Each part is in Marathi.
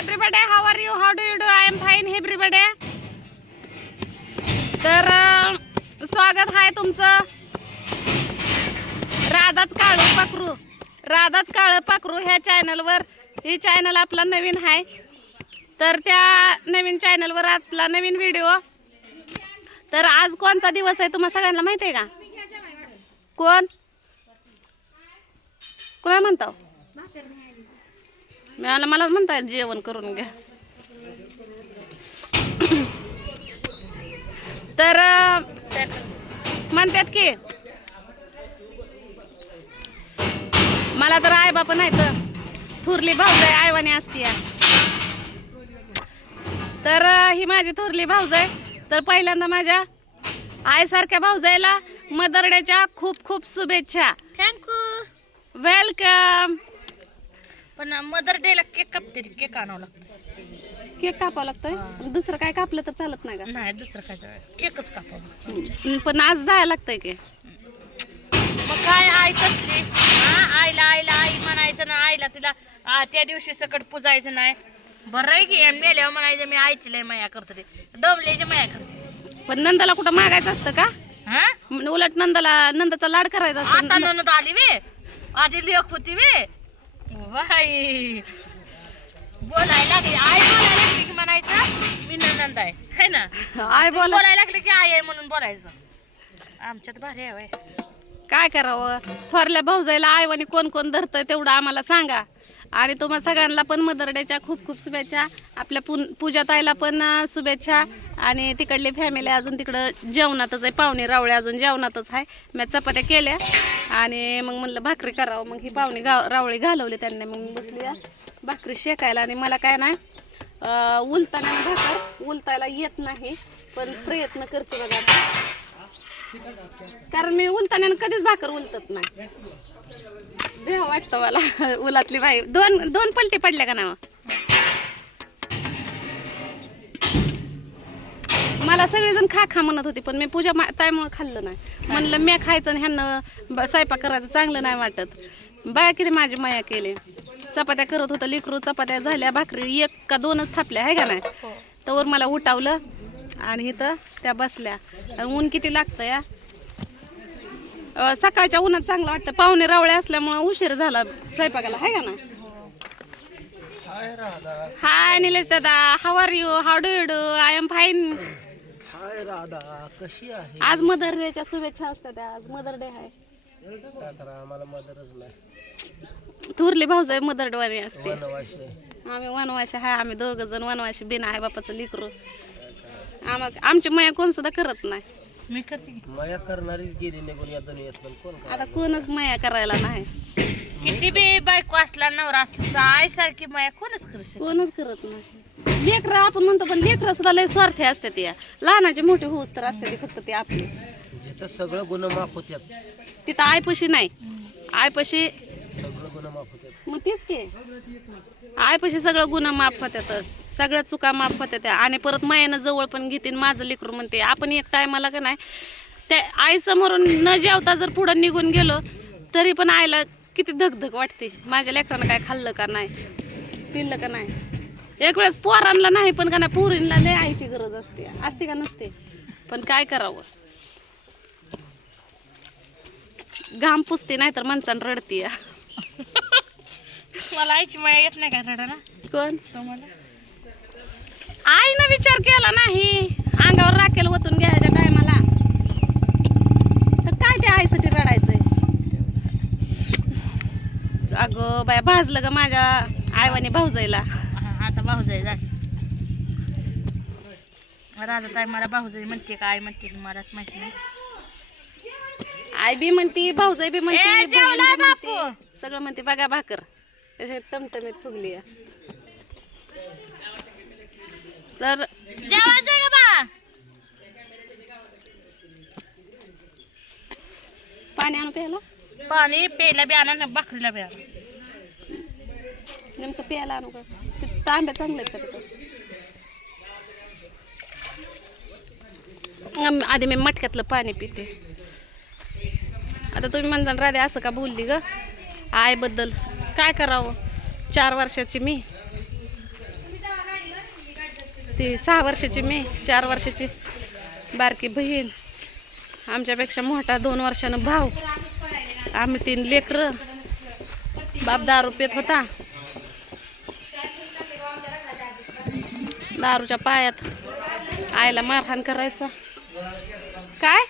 everybody, how are you? How do you do? I am fine, everybody. तर स्वागत आहे तुमचं राधाच काळं पाखरू ह्या चॅनलवर. ही चॅनल आपला नवीन आहे, तर त्या नवीन चॅनलवर आपला नवीन व्हिडिओ. तर आज कोणता दिवस आहे तुम्हाला सगळ्यांना माहिती आहे का? कोण म्हणतो? मला म्हणतात जेवण करून घ्या. तर म्हणतात की मला तर आई बापा नाही तर थोरली भाऊजाई आईवानी असती. तर ही माझी थोरली भाऊजाई. तर पहिल्यांदा माझ्या आईसारख्या भाऊजाईला मदर डेच्या खूप खूप शुभेच्छा. थँक्यू. वेलकम. पण मदर डेला केक कापते, केक आणावं लागतं. केक कापावं लागतंय. दुसरं काय कापलं तर चालत नाही का? नाही, दुसरं काय, केकच कापावं. पण आज जायला लागतंय की मग काय आई कसली आईला आई म्हणायचं ना. आईला तिला त्या दिवशी सकट पुजायचं नाही. बरं आहे की मेल्यावर म्हणायचं मी आईची लय माया करतो, ते डोंबल्याची माया करते. पण नंदाला कुठं मागायचं असतं का? हा, उलट नंदाचा लाड करायचा असतो. आता ननद आली वे, आधी लेख होती वे. बाई बोलायला लागली, आई बोलायला लागली की म्हणायचं मी ननंद आहे, है ना. आई बोलायला लागली की आई आहे म्हणून बोलायचं. आमच्यात भारी आहे. काय करावं? थोरल्या भाऊजाईला आईवानी कोण कोण धरतंय तेवढं आम्हाला सांगा. आणि तुम्हाला सगळ्यांना पण मदर डेच्या खूप खूप शुभेच्छा. आपल्या पूजा ताईला पण शुभेच्छा. आणि तिकडली फॅमिली अजून तिकडं जेवणातच आहे. पाहुणे रावळे अजून जेवणातच आहे. मी चपात्या केल्या आणि मग म्हणलं भाकरी करावं. मग ही पाहुणे रावळे घालवले त्यांनी. मग बसली भाकरी शेकायला. आणि मला काय नाही उलतायला येत नाही, पण प्रयत्न करते बघा. कारण मी उलताण्यानं कधीच भाकर उलटत नाही. देह वाटतं मला उलातली बाई. दोन पलटी पडल्या का ना. मला सगळेजण खा म्हणत होती, पण मी पूजा ताईमुळे खाल्लं नाही. म्हणलं मी खायचं आणि ह्यांना स्वयंपाक करायचं चांगलं नाही वाटत. बाया किती माझी माया केली. चपात्या करत होतं लेकरू. चपात्या झाल्या, भाकरी एक का दोनच थापल्या आहे का नाही. तर मला उठावलं आणि इथं त्या बसल्या. ऊन किती लागतं या. सकाळच्या उन्हात चांगलं वाटतं. पाहुणे रावळे असल्यामुळे उशीर झाला स्वयंपाकाला आहे का ना. हाय निलेश दादा, how are you? How do you do? I am fine. Hi Radha, कशी आहे? आज मदर डेच्या शुभेच्छा असतात. आज मदर डे आहे. काय करा, आम्हाला मदरच नाही. थोरली भाऊजाई मदर डे असते. वनवाशी. आम्ही वनवाशी आहे. आम्ही दोघं जण वनवाशी बिना आहे बापाचं लेकरू. आमची माया कोण सुद्धा करत नाही. मी करते. माया करणारीच गेली निघून या दुनियेत, पण कोण आता कोणच माया करायला नाही. किती बी बायको असला नवरा असला तर आईसारखी माया कोणच करू शकत. कोणच करत नाही. लेकरं आपण म्हणतो, पण लेकरं सुद्धा लय स्वार्थी असते. त्या लहानाची मोठी होऊस तर असते ती फक्त ती आपली. जिथं सगळं गुन्हा माफ होत्यात तिथं आयपशी नाही. आयपशी सगळं गुन्हा माफ होत्यात. मग तेच की आयपशी सगळं गुन्हा माफ होत्यातच. सगळ्या चुका माफ होत्या. आणि परत मायानं जवळ पण घेते. माझं लेकरू म्हणते. आपण एक टायमाला का नाही त्या आईसमोरून न जेवता जर पुढं निघून गेलो तरी पण आईला किती धगधग वाटते. माझ्या लेकरानं काय खाल्लं का नाही, पिल्लं का नाही. एक वेळेस पोरांना नाही, पण का नाही पोरींना लय आईची गरज असते का नसते. पण काय करावं, घाम पुसते नाही तर माणसानं रडते. मला आईची माया येत नाही का रडायला? कोण? तुम्हाला आईनं विचार केला नाही. अंगावर राखेल ओतून घ्यायच्या टायमाला तर काय त्या आईसाठी रडायचंय. अगं बाया भाजलं ग माझ्या आईवानी भाऊजाईला. आता भाऊजाई झाली. राधा ताई मला भाऊजाई म्हणते का आई म्हणते की मलाच माहिती नाही. आई बी म्हणती, भाऊजाई बी म्हणती, ए, बहीण जेवलाय बी म्हणती. बापू. सगळं म्हणते. बघा भाकर कशी टमटमीत फुगली. तर जेवायचं बा. पाणी आणू प्यायला. पाणी प्यायला बी आणा ना, भाकरीला बी आणा. नेमकं प्यायला आणू का? तांब्या चांगले आहेत का तिथं? आधी मी मटक्यातलं पाणी पिते. आता तुम्ही म्हणता राधे असं का बोलली ग आईबद्दल. काय करावं, 4 वर्षाची मी ती 6 वर्षाची मी, 4 वर्षाची बारकी बहीण, आमच्यापेक्षा मोठा 2 वर्षानं भाऊ, आम्ही 3 लेकरं. बाप दारू पित होता, दारूच्या पायात आईला मारहाण करायचा. काय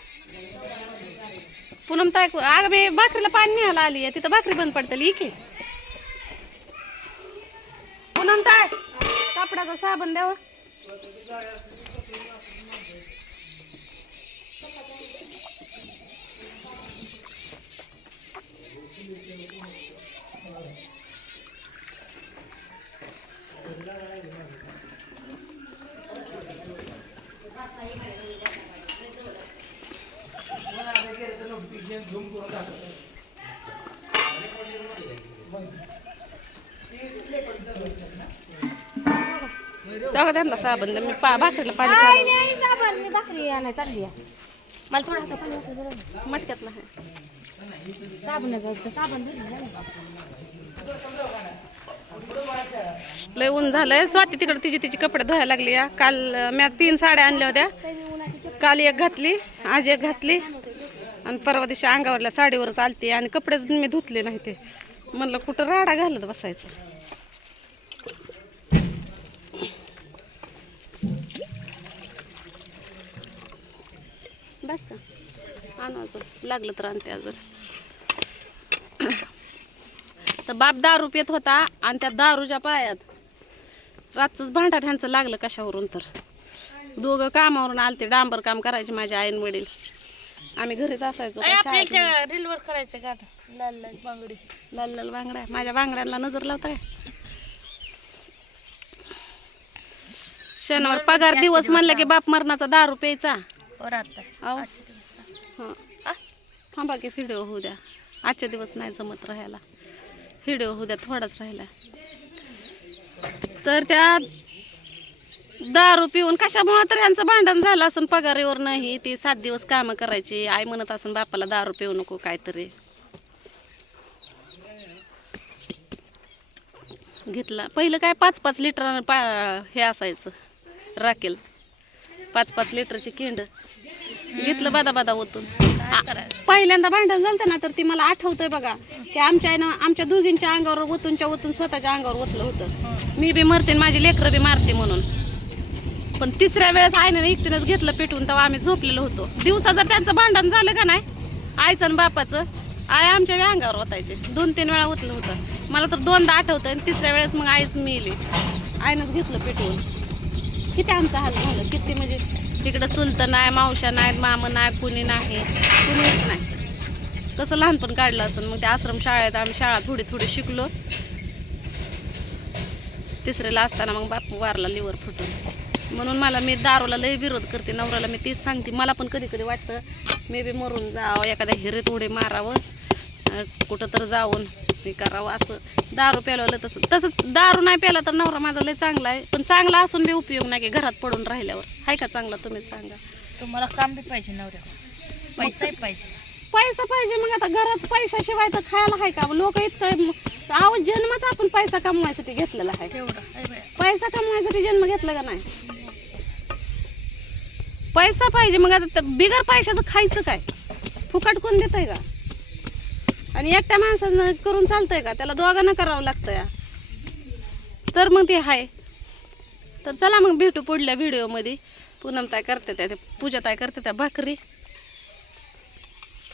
पूनम ताई, अगं मी भाकरीला पाणी न्यायला आली आहे, तिथं भाकरी बंद पडते इके. पूनम ताई, कपड्याचा साबण द्यावं. त्यांना साबण द्या, मी भाकरीला पाणी चालवलं. साबण मी भाकरी आणायला चालली आहे. मला थोडा हाता पाणी वाटलं जरा. मटक्यातला आहे. साबण जायचं, साबण लय ऊन झालंय. स्वाती तिकडे तिची कपडे धुवायला लागली. काल मी 3 साड्या आणल्या होत्या, काल एक घातली, आज एक घातली आणि परवा दिवशी अंगावरल्या साडीवर चालते आणि कपडेच मी धुतले नाही. ते म्हणलं कुठं राडा घालत बसायचं. बस का आणू, अजून लागलं तर आणते अजून. तर बाप दारू पित होता आणि त्या दारूच्या पायात रातचंच भांडण ह्यांचं लागलं कशावरून. तर दोघं कामावरून आलते, डांबर काम करायचे माझे आईन वडील, आम्ही घरीच असायचो. आपल्याला रीलवर करायचं गाणं लाल लाल बांगडी. लाल लाल बांगड्या, माझ्या बांगड्यांना नजर लावताय. शनिवार पगार दिवस म्हणलं की बाप मरणाचा दारू प्यायचा. अहो हां थांबा की व्हिडिओ होऊ द्या. आजच्या दिवस नाही जमत राहायला, व्हिडिओ होऊ द्या, थोडाच राहिला. तर त्या दारू पिऊन कशामुळं तर यांचं भांडण झालं असं पगारीवर नाही. ती 7 दिवस कामं करायची. आई म्हणत असं बापाला दारू पिऊ नको काहीतरी. घेतला पहिलं काय 5-5 लिटर हे असायचं राखेल, 5-5 लिटरची किंड घेतलं बादा ओतून. पहिल्यांदा भांडण झालं ना, तर ती मला आठवतंय बघा, की आमच्या दोघींच्या अंगावर ओतून स्वतःच्या अंगावर ओतलं होतं. मी बी मरते, माझी लेकरं बी मारते म्हणून. पण 3ऱ्या वेळेस आईनं एकटीनंच घेतलं पेटून, तेव्हा आम्ही झोपलेलो होतो. दिवसा जर त्यांचं भांडण झालं का नाही आईचं आणि बापाचं, आई आमच्या बी अंगावर ओतायचे. 2-3 वेळा ओतलं होतं मला, तर 2दा आठवतं. आणि 3ऱ्या वेळेस मग आईच मिली, आईनंच घेतलं पेटवून. किती आमचा हाल झालं, किती म्हणजे तिकडं चुलतं नाही, मावशा नाहीत, मामं नाही, कुणीच नाही. कसं लहानपण काढलं असं. मग त्या आश्रम शाळेत आम्ही शाळा थोडी शिकलो. 3रीला असताना मग बापू वारला लिव्हर फुटून. म्हणून मी दारूला लय विरोध करते. नवऱ्याला मी तेच सांगते. मला पण कधी वाटतं मी बी मरून जावं, एखाद्या हिरीत उडी मारावं, कुठं तर जाऊन हे करावं. असं दारू प्यायला तसं दारू नाही प्यायला तर नवरा माझा लय चांगला आहे. पण चांगला असून बी उपयोग नाही की घरात पडून राहिल्यावर. आहे का चांगला तुम्ही सांगा. तुम्हाला काम बी पाहिजे, नवऱ्या पैसाही पाहिजे. पैसा पाहिजे. मग आता घरात पैशाशिवाय तर खायला आहे का. लोक इतकं जन्मच आपण पैसा कमवायसाठी घेतलेला आहे. पैसा कमवायसाठी जन्म घेतला का नाही. पैसा पाहिजे. मग आता बिगर पैशाचं खायचं काय. फुकट कोण देतंय का. आणि एकट्या माणसानं करून चालतंय का. त्याला दोघांना करावं लागतं या. तर मग ते आहे. तर चला मग भेटू पुढल्या व्हिडिओमध्ये. पूनम ताई करते त्या, पूजा ताई करते त्या भाकरी.